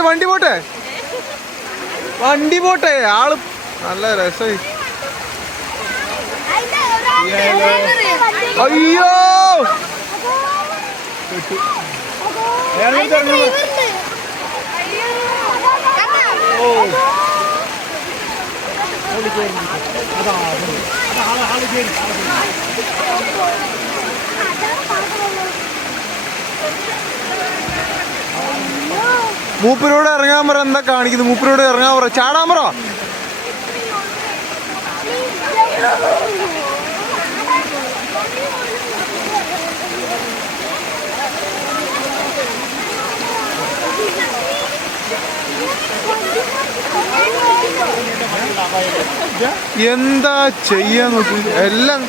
വണ്ടി പോട്ടെ വണ്ടി പോട്ടെ. ആൾ നല്ല രസമായി അയ്യോ! മൂപ്പരോട് ഇറങ്ങാൻ പറ എന്താ കാണിക്കുന്നത്? മൂപ്പരോട് ഇറങ്ങാൻ പറ. ചാടാൻ പറ. എന്താ ചെയ്യാന്ന് എല്ലാം